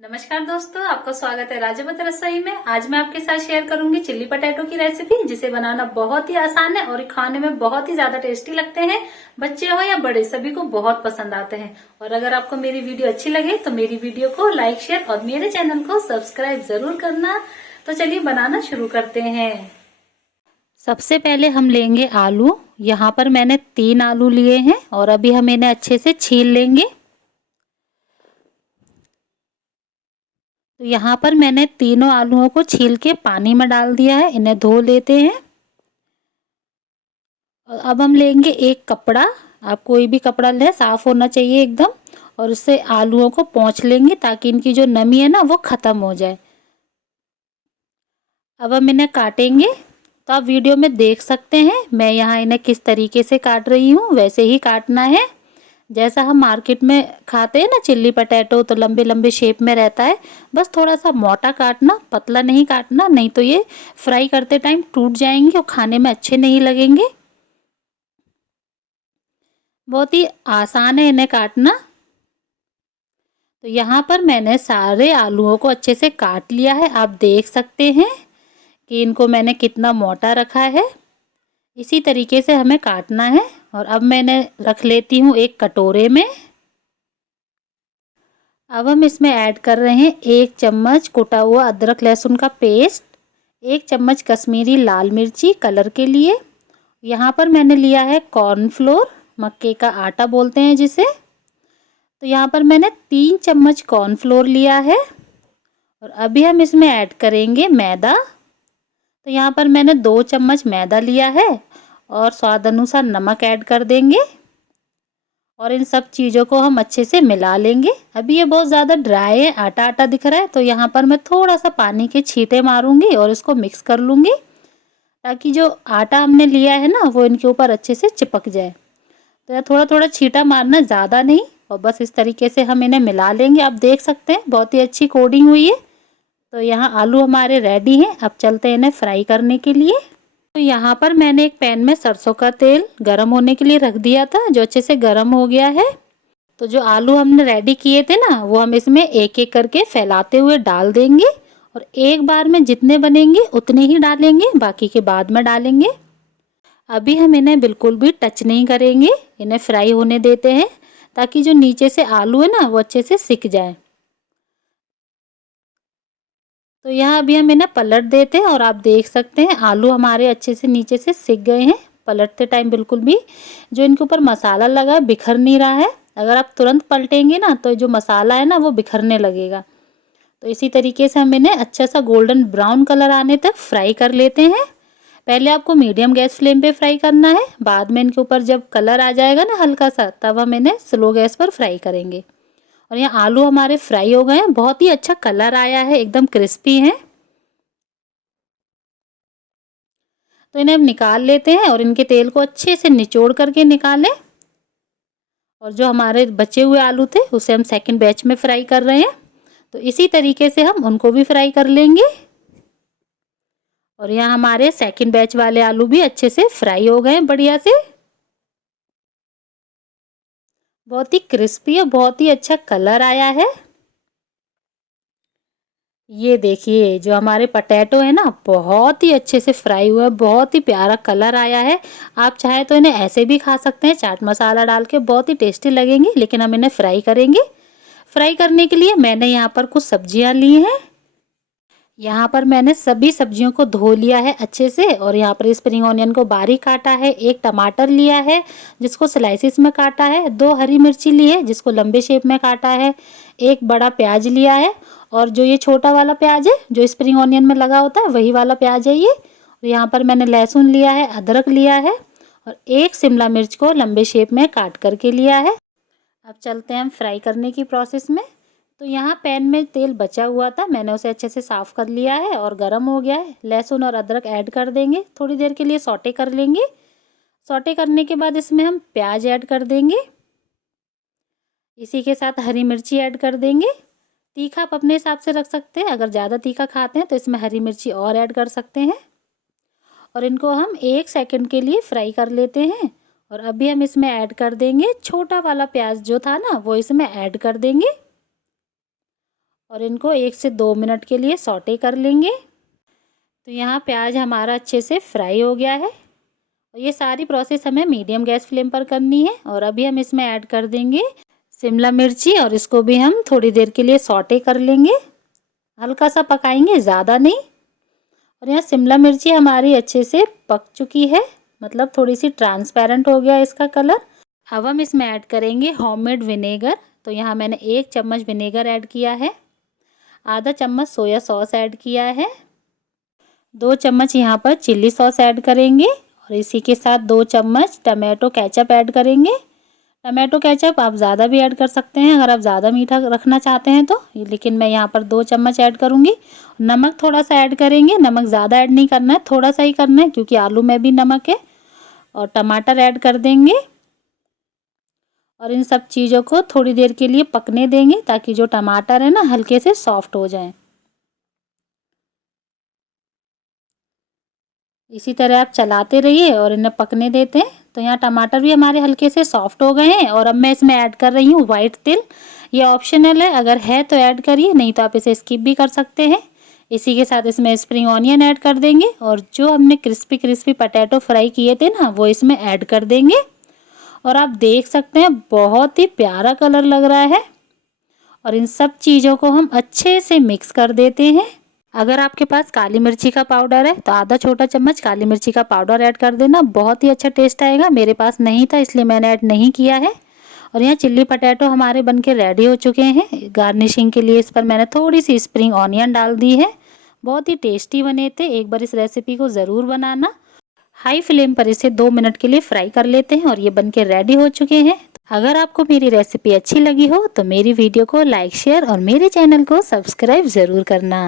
नमस्कार दोस्तों, आपका स्वागत है राजमत रसोई में। आज मैं आपके साथ शेयर करूंगी चिल्ली पटेटो की रेसिपी, जिसे बनाना बहुत ही आसान है और खाने में बहुत ही ज्यादा टेस्टी लगते हैं। बच्चे हो या बड़े, सभी को बहुत पसंद आते हैं। और अगर आपको मेरी वीडियो अच्छी लगे तो मेरी वीडियो को लाइक, शेयर और मेरे चैनल को सब्सक्राइब जरूर करना। तो चलिए बनाना शुरू करते हैं। सबसे पहले हम लेंगे आलू। यहाँ पर मैंने 3 आलू लिए हैं और अभी हम इन्हें अच्छे से छील लेंगे। तो यहाँ पर मैंने तीनों आलूओं को छील के पानी में डाल दिया है। इन्हें धो लेते हैं। और अब हम लेंगे एक कपड़ा। आप कोई भी कपड़ा लें, साफ होना चाहिए एकदम। और उससे आलूओं को पोंछ लेंगे ताकि इनकी जो नमी है ना वो खत्म हो जाए। अब हम इन्हें काटेंगे। तो आप वीडियो में देख सकते हैं मैं यहाँ इन्हें किस तरीके से काट रही हूँ, वैसे ही काटना है जैसा हम मार्केट में खाते हैं ना चिल्ली पटेटो, तो लंबे लंबे शेप में रहता है। बस थोड़ा सा मोटा काटना, पतला नहीं काटना, नहीं तो ये फ्राई करते टाइम टूट जाएंगे और खाने में अच्छे नहीं लगेंगे। बहुत ही आसान है इन्हें काटना। तो यहाँ पर मैंने सारे आलूओं को अच्छे से काट लिया है। आप देख सकते हैं कि इनको मैंने कितना मोटा रखा है। इसी तरीके से हमें काटना है। और अब मैंने रख लेती हूँ एक कटोरे में। अब हम इसमें ऐड कर रहे हैं 1 चम्मच कुटा हुआ अदरक लहसुन का पेस्ट, 1 चम्मच कश्मीरी लाल मिर्ची कलर के लिए। यहाँ पर मैंने लिया है कॉर्नफ्लोर, मक्के का आटा बोलते हैं जिसे। तो यहाँ पर मैंने 3 चम्मच कॉर्नफ्लोर लिया है। और अभी हम इसमें ऐड करेंगे मैदा। तो यहाँ पर मैंने 2 चम्मच मैदा लिया है और स्वाद अनुसार नमक ऐड कर देंगे। और इन सब चीज़ों को हम अच्छे से मिला लेंगे। अभी ये बहुत ज़्यादा ड्राई है, आटा आटा दिख रहा है, तो यहाँ पर मैं थोड़ा सा पानी के छींटे मारूंगी और इसको मिक्स कर लूँगी ताकि जो आटा हमने लिया है ना वो इनके ऊपर अच्छे से चिपक जाए। तो यह थोड़ा थोड़ा छींटा मारना, ज़्यादा नहीं। और बस इस तरीके से हम इन्हें मिला लेंगे। आप देख सकते हैं बहुत ही अच्छी कोटिंग हुई है। तो यहाँ आलू हमारे रेडी हैं। अब चलते हैं इन्हें फ्राई करने के लिए। तो यहाँ पर मैंने एक पैन में सरसों का तेल गरम होने के लिए रख दिया था, जो अच्छे से गरम हो गया है। तो जो आलू हमने रेडी किए थे ना वो हम इसमें एक एक करके फैलाते हुए डाल देंगे। और एक बार में जितने बनेंगे उतने ही डालेंगे, बाकी के बाद में डालेंगे। अभी हम इन्हें बिल्कुल भी टच नहीं करेंगे, इन्हें फ्राई होने देते हैं ताकि जो नीचे से आलू है ना वो अच्छे से सिक जाए। तो यहाँ अभी हम इन्हें पलट देते हैं और आप देख सकते हैं आलू हमारे अच्छे से नीचे से सिक गए हैं। पलटते टाइम बिल्कुल भी जो इनके ऊपर मसाला लगा है बिखर नहीं रहा है। अगर आप तुरंत पलटेंगे ना तो जो मसाला है ना वो बिखरने लगेगा। तो इसी तरीके से हम इन्हें अच्छा सा गोल्डन ब्राउन कलर आने तक फ्राई कर लेते हैं। पहले आपको मीडियम गैस फ्लेम पे फ्राई करना है, बाद में इनके ऊपर जब कलर आ जाएगा ना हल्का सा, तब हम इन्हें स्लो गैस पर फ्राई करेंगे। और यहाँ आलू हमारे फ्राई हो गए हैं, बहुत ही अच्छा कलर आया है, एकदम क्रिस्पी हैं। तो इन्हें हम निकाल लेते हैं और इनके तेल को अच्छे से निचोड़ करके निकालें। और जो हमारे बचे हुए आलू थे उसे हम सेकंड बैच में फ्राई कर रहे हैं। तो इसी तरीके से हम उनको भी फ्राई कर लेंगे। और यहाँ हमारे सेकंड बैच वाले आलू भी अच्छे से फ्राई हो गए हैं बढ़िया से। बहुत ही क्रिस्पी और बहुत ही अच्छा कलर आया है। ये देखिए जो हमारे पटेटो है ना बहुत ही अच्छे से फ्राई हुआ है, बहुत ही प्यारा कलर आया है। आप चाहे तो इन्हें ऐसे भी खा सकते हैं, चाट मसाला डाल के, बहुत ही टेस्टी लगेंगे। लेकिन हम इन्हें फ्राई करेंगे। फ्राई करने के लिए मैंने यहाँ पर कुछ सब्जियाँ ली हैं। यहाँ पर मैंने सभी सब्जियों को धो लिया है अच्छे से। और यहाँ पर स्प्रिंग ऑनियन को बारीक काटा है, एक टमाटर लिया है जिसको स्लाइसिस में काटा है, 2 हरी मिर्ची ली है जिसको लंबे शेप में काटा है, एक बड़ा प्याज लिया है। और जो ये छोटा वाला प्याज है जो स्प्रिंग ऑनियन में लगा होता है वही वाला प्याज है ये। और यहाँ पर मैंने लहसुन लिया है, अदरक लिया है और एक शिमला मिर्च को लंबे शेप में काट करके लिया है। अब चलते हैं हम फ्राई करने की प्रोसेस में। तो यहाँ पैन में तेल बचा हुआ था, मैंने उसे अच्छे से साफ़ कर लिया है और गर्म हो गया है। लहसुन और अदरक ऐड कर देंगे, थोड़ी देर के लिए सौटे कर लेंगे। सौटे करने के बाद इसमें हम प्याज ऐड कर देंगे, इसी के साथ हरी मिर्ची ऐड कर देंगे। तीखा आप अपने हिसाब से रख सकते हैं, अगर ज़्यादा तीखा खाते हैं तो इसमें हरी मिर्ची और ऐड कर सकते हैं। और इनको हम 1 सेकंड के लिए फ्राई कर लेते हैं। और अभी हम इसमें ऐड कर देंगे छोटा वाला प्याज जो था ना वो इसमें ऐड कर देंगे। और इनको 1 से 2 मिनट के लिए सौटे कर लेंगे। तो यहाँ प्याज हमारा अच्छे से फ्राई हो गया है और ये सारी प्रोसेस हमें मीडियम गैस फ्लेम पर करनी है। और अभी हम इसमें ऐड कर देंगे शिमला मिर्ची और इसको भी हम थोड़ी देर के लिए सौटे कर लेंगे, हल्का सा पकाएंगे, ज़्यादा नहीं। और यहाँ शिमला मिर्ची हमारी अच्छे से पक चुकी है, मतलब थोड़ी सी ट्रांसपेरेंट हो गया इसका कलर। अब हम इसमें ऐड करेंगे होममेड विनेगर। तो यहाँ मैंने 1 चम्मच विनेगर ऐड किया है, आधा चम्मच सोया सॉस ऐड किया है, 2 चम्मच यहाँ पर चिल्ली सॉस ऐड करेंगे और इसी के साथ 2 चम्मच टमाटो केचप ऐड करेंगे। टमाटो केचप आप ज़्यादा भी ऐड कर सकते हैं अगर आप ज़्यादा मीठा रखना चाहते हैं तो, लेकिन मैं यहाँ पर 2 चम्मच ऐड करूँगी। नमक थोड़ा सा ऐड करेंगे, नमक ज़्यादा ऐड नहीं करना है, थोड़ा सा ही करना है क्योंकि आलू में भी नमक है। और टमाटर ऐड कर देंगे और इन सब चीज़ों को थोड़ी देर के लिए पकने देंगे ताकि जो टमाटर है ना हल्के से सॉफ्ट हो जाएं। इसी तरह आप चलाते रहिए और इन्हें पकने देते हैं। तो यहाँ टमाटर भी हमारे हल्के से सॉफ्ट हो गए हैं और अब मैं इसमें ऐड कर रही हूँ वाइट तिल। ये ऑप्शनल है, अगर है तो ऐड करिए, नहीं तो आप इसे स्किप भी कर सकते हैं। इसी के साथ इसमें स्प्रिंग ऑनियन ऐड कर देंगे और जो हमने क्रिस्पी क्रिस्पी पोटैटो फ्राई किए थे ना वो इसमें ऐड कर देंगे। और आप देख सकते हैं बहुत ही प्यारा कलर लग रहा है। और इन सब चीज़ों को हम अच्छे से मिक्स कर देते हैं। अगर आपके पास काली मिर्ची का पाउडर है तो आधा छोटा चम्मच काली मिर्ची का पाउडर ऐड कर देना, बहुत ही अच्छा टेस्ट आएगा। मेरे पास नहीं था इसलिए मैंने ऐड नहीं किया है। और यहाँ चिल्ली पोटैटो हमारे बनके रेडी हो चुके हैं। गार्निशिंग के लिए इस पर मैंने थोड़ी सी स्प्रिंग ऑनियन डाल दी है। बहुत ही टेस्टी बने थे, एक बार इस रेसिपी को ज़रूर बनाना। हाई फ्लेम पर इसे 2 मिनट के लिए फ्राई कर लेते हैं और ये बनके रेडी हो चुके हैं। अगर आपको मेरी रेसिपी अच्छी लगी हो तो मेरी वीडियो को लाइक, शेयर और मेरे चैनल को सब्सक्राइब ज़रूर करना।